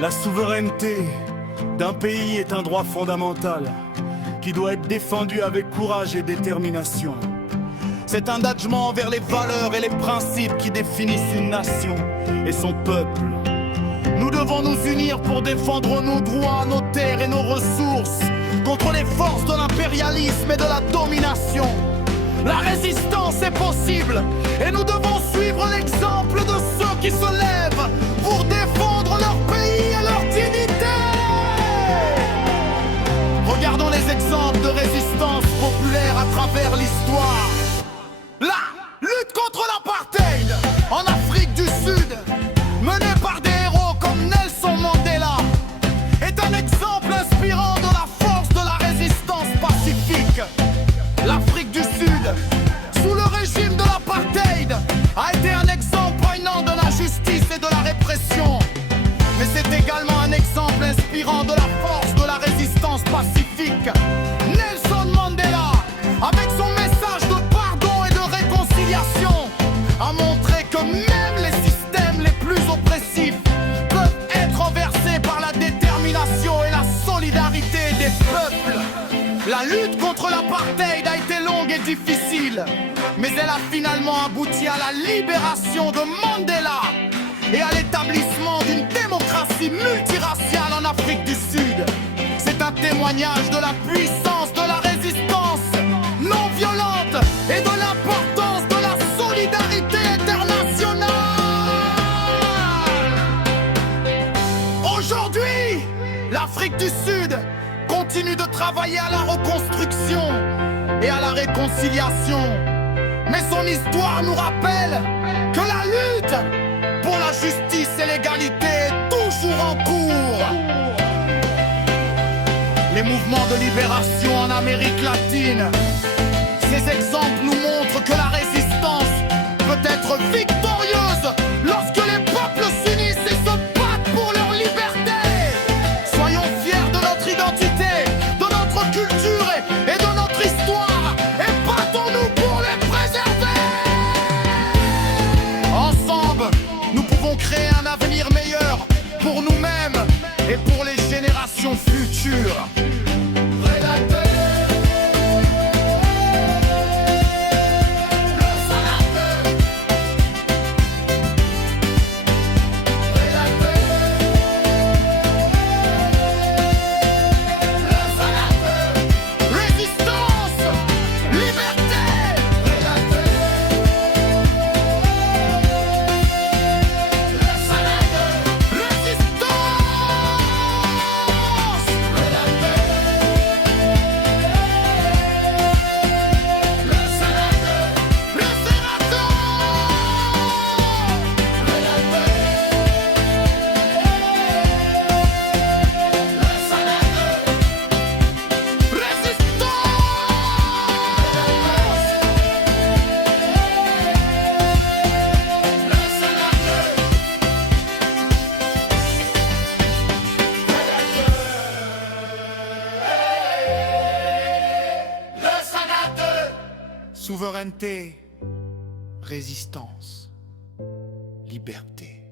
La souveraineté d'un pays est un droit fondamental qui doit être défendu avec courage et détermination. C'est un engagement envers les valeurs et les principes qui définissent une nation et son peuple. Nous devons nous unir pour défendre nos droits, nos terres et nos ressources contre les forces de l'impérialisme et de la domination. La résistance est possible et nous devons suivre l'exemple de ceux qui se lèvent pour défendre leur pays et leur dignité. Regardons les exemples de résistance populaire à travers l'histoire. La lutte contre l'apartheid en Afrique du Sud, menée par des héros comme Nelson Mandela, est un exemple inspirant de la force de la résistance pacifique. L'Afrique du Sud, sous le régime de l'apartheid, a été un exemple poignant de l'injustice et de la répression. Mais c'est également un exemple inspirant de la force de la résistance pacifique. Nelson Mandela, avec son message de pardon et de réconciliation, a montré que même les systèmes les plus oppressifs peuvent être renversés par la détermination et la solidarité des peuples. La lutte contre l'apartheid a été longue et difficile, mais elle a finalement abouti à la libération de Mandela et à l'établissement d'une démocratie multiraciale en Afrique du Sud. C'est un témoignage de la puissance de la résistance non violente et de l'importance de la solidarité internationale. Aujourd'hui, l'Afrique du Sud continue de travailler à la reconstruction et à la réconciliation. Mais son histoire nous rappelle que la lutte pour la justice et l'égalité est toujours en cours. Les mouvements de libération en Amérique latine, ces exemples nous montrent que la résistance peut être victorieuse lorsque les peuples s'unissent et se battent pour leur liberté. Soyons fiers de notre identité, de notre culture et de notre histoire, et battons-nous pour les préserver. Ensemble, nous pouvons créer un avenir meilleur pour nous-mêmes et pour les générations futures. Souveraineté, résistance, liberté.